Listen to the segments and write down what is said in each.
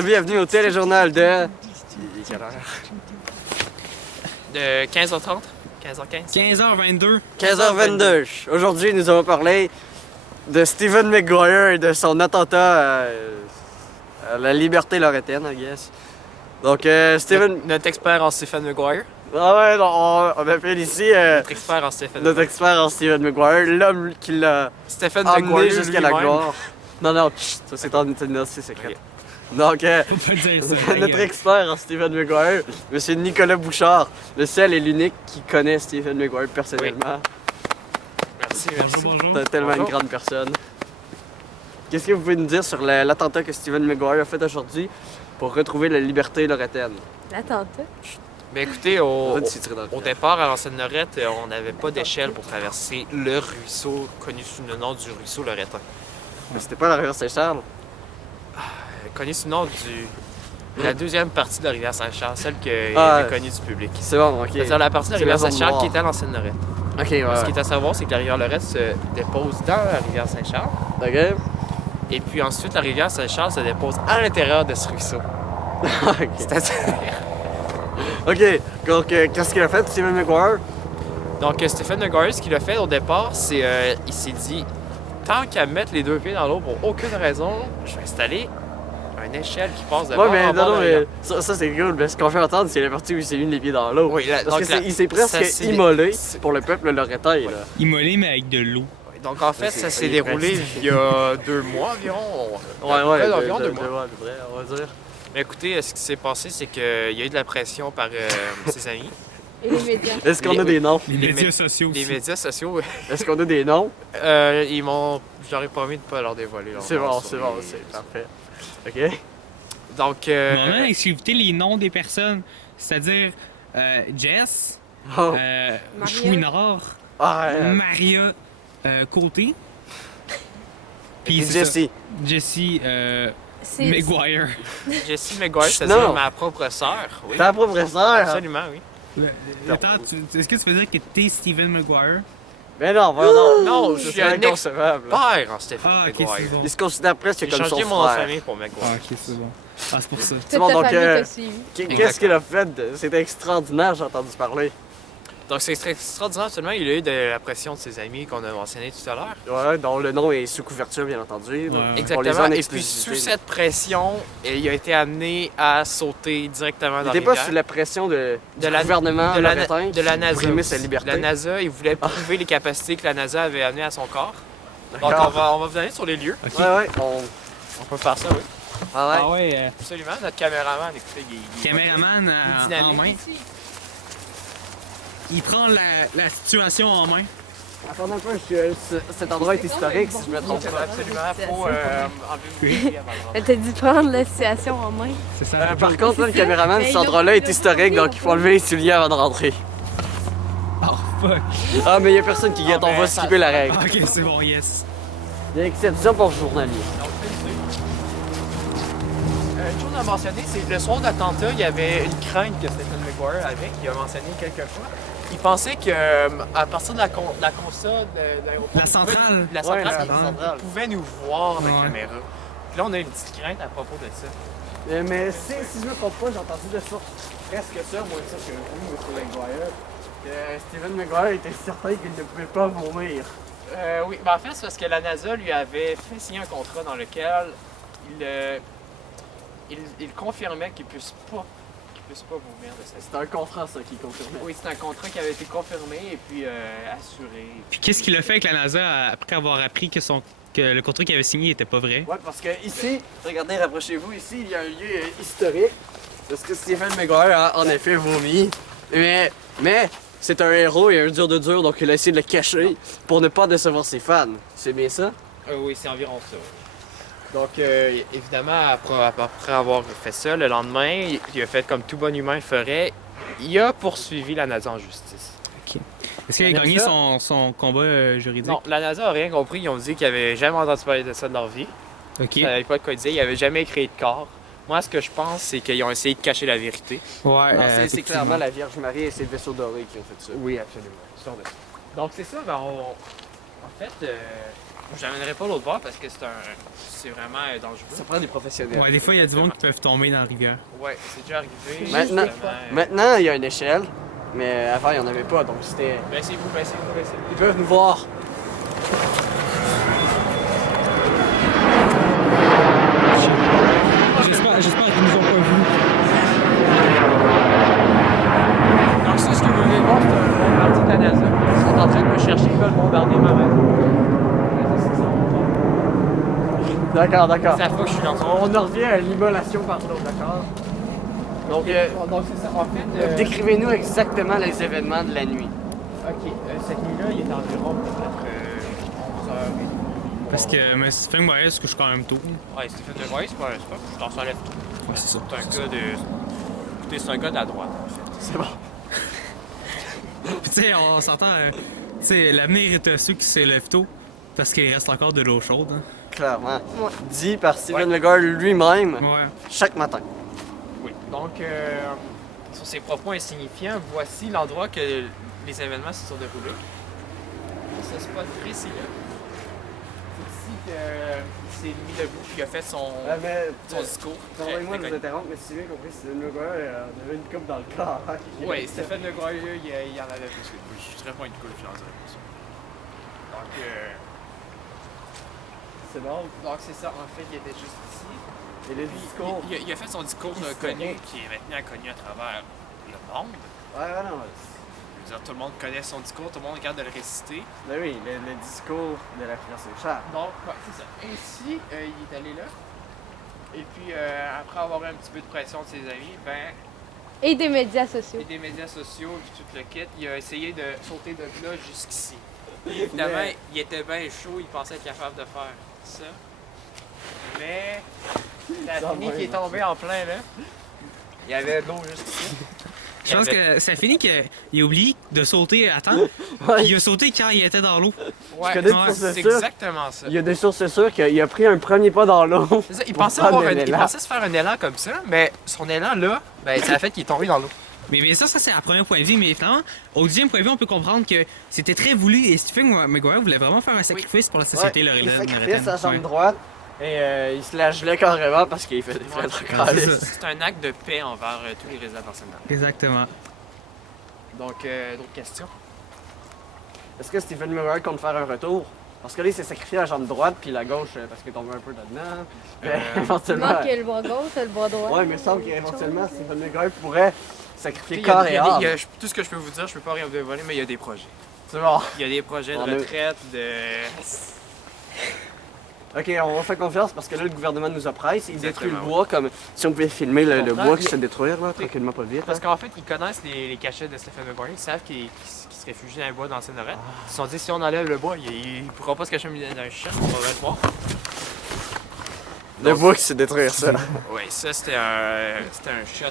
Bienvenue au téléjournal de... Quelle heure? De 15h30, 15h15. 15h22. 15h22. Aujourd'hui, nous allons parler de Stephen McGuire et de son attentat à la liberté lorraine, I guess. Donc, Stephen... Notre expert en Stephen McGuire. Ah ouais, on appelle ici Notre expert en Stephen notre expert en Stephen McGuire, l'homme qui l'a Stephen emmené McGuire jusqu'à la lui-même. gloire. Non, chut, ça c'est en c'est secret. Ok. Donc, Faut pas dire ça. notre expert en Stephen McGuire, M. Nicolas Bouchard, le seul et l'unique qui connaît Stephen McGuire personnellement. Merci, Bonjour, bonjour. C'est tellement Bonjour. une grande personne. Qu'est-ce que vous pouvez nous dire sur l'attentat que Stephen McGuire a fait aujourd'hui pour retrouver la liberté lorraine? L'attentat? Ben écoutez, On va te citer dans le au piège. départ, à l'ancienne Lorette, on n'avait pas d'échelle pour traverser le ruisseau connu sous le nom du ruisseau Loretin. Mais c'était pas la rivière Saint-Charles? Connu sous le nom de la deuxième partie de la rivière Saint-Charles, celle qui est Ah, connue du public. C'est bon, ok. C'est-à-dire la partie de la C'est rivière la zone Saint-Charles noire. qui était à l'ancienne Lorette. Ok, ouais. Ce qui est à savoir, c'est que la rivière Lorette se dépose dans la rivière Saint-Charles. Ok. Et puis ensuite, la rivière Saint-Charles se dépose à l'intérieur de ce ruisseau. Ok. C'est-à-dire... Ok, donc qu'est-ce qu'il a fait, Stephen McGuire? Donc, Stephen McGuire, ce qu'il a fait au départ, c'est il s'est dit, tant qu'à mettre les deux pieds dans l'eau pour aucune raison, je vais installer une échelle qui passe de Ouais, bord mais en bord non, de mais rivière. ça c'est cool, mais ce qu'on fait entendre, c'est la partie où il s'est mis les pieds dans l'eau. Oui, Parce qu'il s'est presque immolé pour le peuple lorrain, là. Immolé, mais avec de l'eau. Donc, en fait, ça s'est il est déroulé presque. il y a 2 mois environ. Environ 2 mois. à peu près, on va dire. Mais écoutez, ce qui s'est passé, c'est qu'il y a eu de la pression par ses amis. Et les médias? Est-ce qu'on a des noms? Les Les médias mé- sociaux aussi. Les médias sociaux, Est-ce qu'on a des noms? ils m'ont... Je leur ai promis de ne pas leur dévoiler leur C'est nom bon, sur c'est bon, les- c'est parfait. Ok. Donc, On a exclusivité les noms des personnes, c'est-à-dire Jess, Oh. Chouinard, Ah, Maria Côté, puis c'est ça, Jesse. Jessie C'est McGuire. Jessie McGuire, Non. c'est-à-dire ma propre sœur. Oui. Ta propre sœur? Absolument, oui. Attends, est-ce que tu veux dire que t'es Stephen McGuire? Mais non, non. Non, je C'est suis un inconcevable. Père en Stephen Ah, ok, McGuire. c'est bon. Il se considère presque J'ai comme son changé mon nom de frère. famille pour McGuire. Ah, ok, c'est bon. Ah, c'est pour ça. toute bon, ta donc, famille t'a suivi. Qu'est-ce qu'il a fait? C'est extraordinaire, j'ai entendu parler. Donc c'est extraordinaire, seulement il a eu de la pression de ses amis qu'on a mentionné tout à l'heure. Ouais, dont le nom est sous couverture, bien entendu. Ouais. Exactement. en Et puis sous cette pression, il a été amené à sauter directement Il dans la n'était pas rivière. sous la pression du la- gouvernement de la, lorrain de la qui NASA. brimait sa aussi. liberté. La NASA, il voulait prouver les capacités que la NASA avait amenées à son corps. Donc D'accord. on va vous aller sur les lieux. Ok. Ouais, On peut faire ça, oui. Ah ouais. Ah ouais, Absolument. Notre caméraman, écoutez, il est caméraman Il est en dynamique. main. Il prend la situation en main. Attendez un peu, cet endroit est historique, si je me trompe pas. Absolument. Faut enlever vos pieds avant de rentrer. Elle t'a dit de prendre la situation en main. C'est ça. Par contre, là, le caméraman, Mais cet il a- endroit-là est il a historique, pas donc il faut enlever les souliers avant de rentrer. Oh fuck. Ah, mais il n'y a personne qui guette, Ah, on va ben, skipper la règle. Ah, ok, c'est bon, yes. Il y a exception pour journalier. Une chose à mentionner, c'est que le soir d'attentat, il y avait une crainte que Stephen McGuire avait, qu'il a mentionné quelques fois. Il pensait que à partir de la console de l'aéroport, La centrale. la centrale, Ouais, la il centrale. pouvait nous voir dans la Ouais. caméra. Puis là, on a une petite crainte à propos de ça. Mais si je me trompe pas, j'ai entendu de sorte presque ça, moins ça que vous, M. McGuire, que Stephen McGuire était certain qu'il ne pouvait pas vomir. Oui, ben en fait, c'est parce que la NASA lui avait fait signer un contrat dans lequel il confirmait qu'il ne puisse pas vomir de ça. C'était un contrat, ça, qui confirmait. Oui, c'est un contrat qui avait été confirmé et puis assuré. Puis qu'est-ce qu'il a fait avec la NASA après avoir appris que le contrat qu'il avait signé n'était pas vrai? Ouais, parce que ici, regardez, rapprochez-vous, ici, il y a un lieu historique. Parce que Stephen McGuire a en effet vomi. Mais c'est un héros et un dur de dur, donc il a essayé de le cacher pour ne pas décevoir ses fans. C'est bien ça? Oui, c'est environ ça. Donc, évidemment, après avoir fait ça, le lendemain, il a fait comme tout bon humain ferait. Il a poursuivi la NASA en justice. Est-ce qu'il a Regarde gagné ça. son combat juridique? Non, la NASA a rien compris. Ils ont dit qu'ils n'avaient jamais entendu parler de ça de leur vie. Ok. Ils savaient pas de quoi dire. Ils n'avaient jamais créé de corps. Moi, ce que je pense, c'est qu'ils ont essayé de cacher la vérité. Ouais, Non, c'est effectivement. clairement la Vierge Marie et ses vaisseaux dorés qui ont fait ça. Oui, absolument. Donc, c'est ça. Ben, en fait, Je l'amènerai pas l'autre bord parce que c'est vraiment dangereux. Ça prend des professionnels. Ouais, des fois, il y a du monde qui peuvent tomber dans la rivière. Ouais, c'est déjà arrivé. Maintenant, justement. maintenant, il y a une échelle, mais avant, il n'y en avait pas, donc c'était... Baissez-vous, baissez-vous, baissez-vous. Ils peuvent nous voir. J'espère qu'ils nous ont pas vus. Donc ça, ce que vous venez de voir, c'est un bombardier de la NASA. Ils sont en train de me chercher, ils veulent bombarder ma maison. D'accord, d'accord. C'est la fois que je suis dans son... On en revient à l'immolation par l'eau, d'accord? Donc, Donc c'est ça, en fait... décrivez-nous exactement les événements de la nuit. Ok, cette nuit-là, il est environ peut-être 11h30. Parce que Stephen Moyer se couche quand même tôt. Ouais, Stephen De Voice, c'est pas je t'en s'enlève tout. Ouais, c'est ça. C'est un gars de... Écoutez, c'est un gars de la droite, en fait. C'est bon. Puis tu sais, on s'entend, tu sais, l'avenir est à ceux qui se lèvent tôt. Parce qu'il reste encore de l'eau chaude. Hein. Clairement. Ouais. Dit par Stephen Legard lui-même Ouais. chaque matin. Oui. Donc, sur ces propos insignifiants, voici l'endroit que les événements se sont déroulés. Ce spot précis-là. C'est ici qu'il s'est mis debout puis il a fait son discours. Pardonnez-moi de très vous interrompre, mais si j'ai bien compris, Stephen Legard avait une coupe dans le corps. Oui, Stephen Le Gars, il en avait plus que lui. Je serais pas une coupe, j'en dirais pas ça. Donc, c'est bon. donc c'est ça, en fait, il était juste ici. Et le discours. Il a fait son discours Historique. connu, qui est maintenant connu à travers le monde. Ouais, non. Je veux dire, tout le monde connaît son discours, tout le monde regarde de le réciter. Ben oui, le discours de la finance des chars. Donc, ouais, c'est ça. Ainsi, il est allé là. Et puis, après avoir eu un petit peu de pression de ses amis, ben, Et des médias sociaux. et des médias sociaux, puis tout le kit, il a essayé de sauter de là jusqu'ici. Évidemment, il était bien chaud, il pensait être capable de faire ça. Mais, la fini qui est tombée en plein là, il y avait de l'eau jusqu'ici. Je pense que ça finit qu'il a oublié de sauter à temps. Ouais. Il a sauté quand il était dans l'eau. Ouais, connais des ouais, sources c'est sûres. exactement ça. Il y a des sources sûres qu'il a pris un premier pas dans l'eau. C'est ça, il pour pensait, prendre avoir un il élan. pensait se faire un élan comme ça, mais son élan là, ben, ça a fait qu'il est tombé dans l'eau. Mais bien sûr, ça c'est la première point de vue, mais finalement, au deuxième point de vue, on peut comprendre que c'était très voulu et Stephen McGuire voulait vraiment faire un sacrifice pour la société Ouais, il sacrifiait lorilaine. sa jambe Ouais. droite et il se la gelait carrément parce qu'il fait des Ouais, frais de Ouais, c'est calice. ça. C'est un acte de paix envers tous les résidents d'Arsenal. Exactement. Donc, d'autres questions? Est-ce que Stephen Miller compte faire un retour? Parce que là, il s'est sacrifié la jambe droite puis la gauche parce qu'il est tombé un peu là-dedans. Mais Il éventuellement. manque le bras gauche, le bras droit. Ouais, mais il semble qu'éventuellement, Stephen Miller pourrait sacrifier Il y a- corps il y et a des- âme. il y a- tout ce que je peux vous dire, je peux pas rien vous dévoiler, mais il y a des projets. C'est bon. Il y a des projets de On a- retraite, de... Ok, on va faire confiance parce que là, le gouvernement nous oppresse. Il détruit le Exactement, bois comme si on pouvait filmer le comprends, bois qui mais- se fait détruire, là, tranquillement, pas vite. Parce hein. qu'en fait, ils connaissent les cachets de Stephen McGuire, ils savent qu'il se réfugie dans les bois dans le Sénoret. Ils se sont dit, si on enlève le bois, il pourra pas se cacher dans un champ, on va le voir. Le bois qui se fait détruire, ça. Ouais, ça c'était un shot.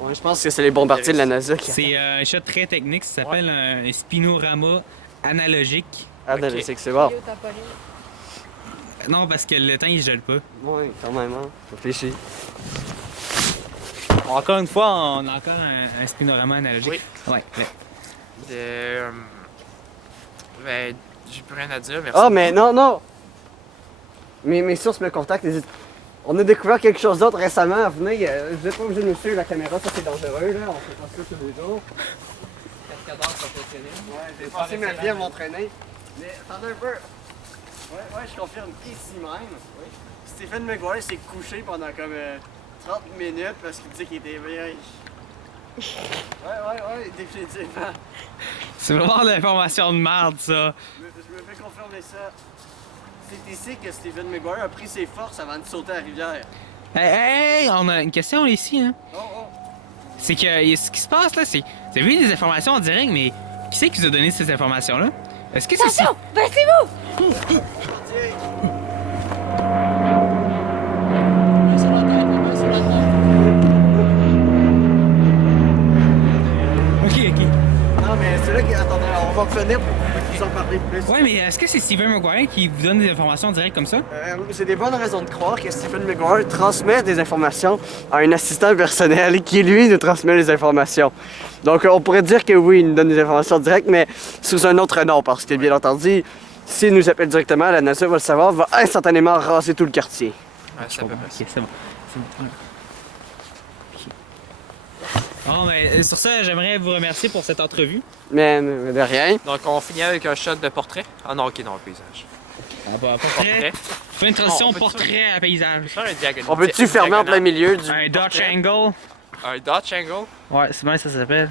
Ouais, je pense que c'est les bombardiers de la NASA qui C'est un shot très technique, ça s'appelle un spinorama analogique. analytique, c'est bon. Géotemporel. Non, parce que le temps il se gèle pas. Ouais, quand même, hein. Réfléchis. Encore une fois, on a encore un spinorama analogique. Oui. Ouais, ouais. Ben, j'ai plus rien à dire, merci. Ah, mais non, non! Mes sources me contactent et disent on a découvert quelque chose d'autre récemment. Venez, vous êtes pas obligé de nous suivre la caméra, ça c'est dangereux, là. On fait pas ça tous les jours. Cascadeur professionnel. Ouais, j'ai passé ma vie à m'entraîner. Mais attendez un peu. Ouais, je confirme ici même. Stephen McGuire s'est couché pendant comme 30 minutes parce qu'il disait qu'il était vieille. Ouais, définitivement. C'est vraiment de l'information de merde, ça. Je me fais confirmer ça. C'est ici que Stephen McGuire a pris ses forces avant de sauter à la rivière. Hey, on a une question ici, hein. Oh, oh. C'est que ce qui se passe là, c'est. Vous avez vu des informations en direct, mais qui c'est qui vous a donné ces informations-là? Est-ce que c'est. Attention! Baissez-vous! Tiens. Ok, ok. Non, mais c'est là attendez, on va revenir pour vous en parler plus. Ouais, mais est-ce que c'est Stephen McGuire qui vous donne des informations en direct comme ça? J'ai des bonnes raisons de croire que Stephen McGuire transmet des informations à un assistant personnel qui, lui, nous transmet les informations. Donc, on pourrait dire que oui, il nous donne des informations directes, mais sous un autre nom, parce que, bien entendu, s'il nous appelle directement, la nature va le savoir, va instantanément raser tout le quartier. Ouais, c'est à peu près ça. Ok, c'est bon. C'est bon. Ok. Bon, ben, sur ça, j'aimerais vous remercier pour cette entrevue. Mais de rien. Donc, on finit avec un shot de portrait. Ah non, ok, non, un paysage. Ah, bah, portrait. Portrait. Fais une transition On peut-tu- portrait à paysage. Faire un diagonal. On peut-tu fermer en plein milieu du... Un Dutch portrait. angle. Un Dutch angle. Ouais, c'est bien ça s'appelle.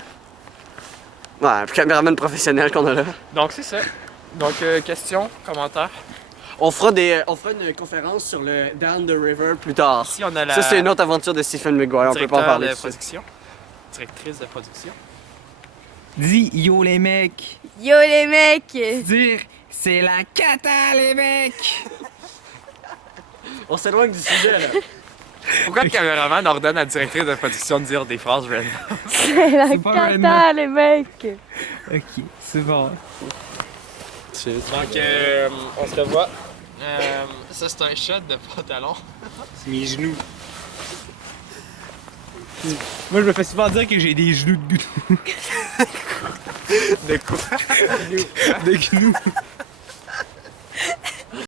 Ouais, un caméraman professionnel qu'on a là. Donc, c'est ça. Donc, questions, commentaires. On fera une conférence sur le Down the River plus tard. Ici, on a la Ça, c'est une autre aventure de Stephen McGuire, on peut pas en directeur parler de de ça. production. Directrice de production. Dis yo les mecs. Yo les mecs! Dire c'est la cata les mecs. On s'éloigne du sujet, là. Pourquoi le caméraman ordonne à la directrice de production de dire des phrases random? C'est la C'est pas cata, les mecs! Ok, c'est bon. Donc, on se revoit. Ça, c'est un shot de pantalon. C'est mes genoux. Moi, je me fais souvent dire que j'ai des genoux de gnou. De quoi? De gnou.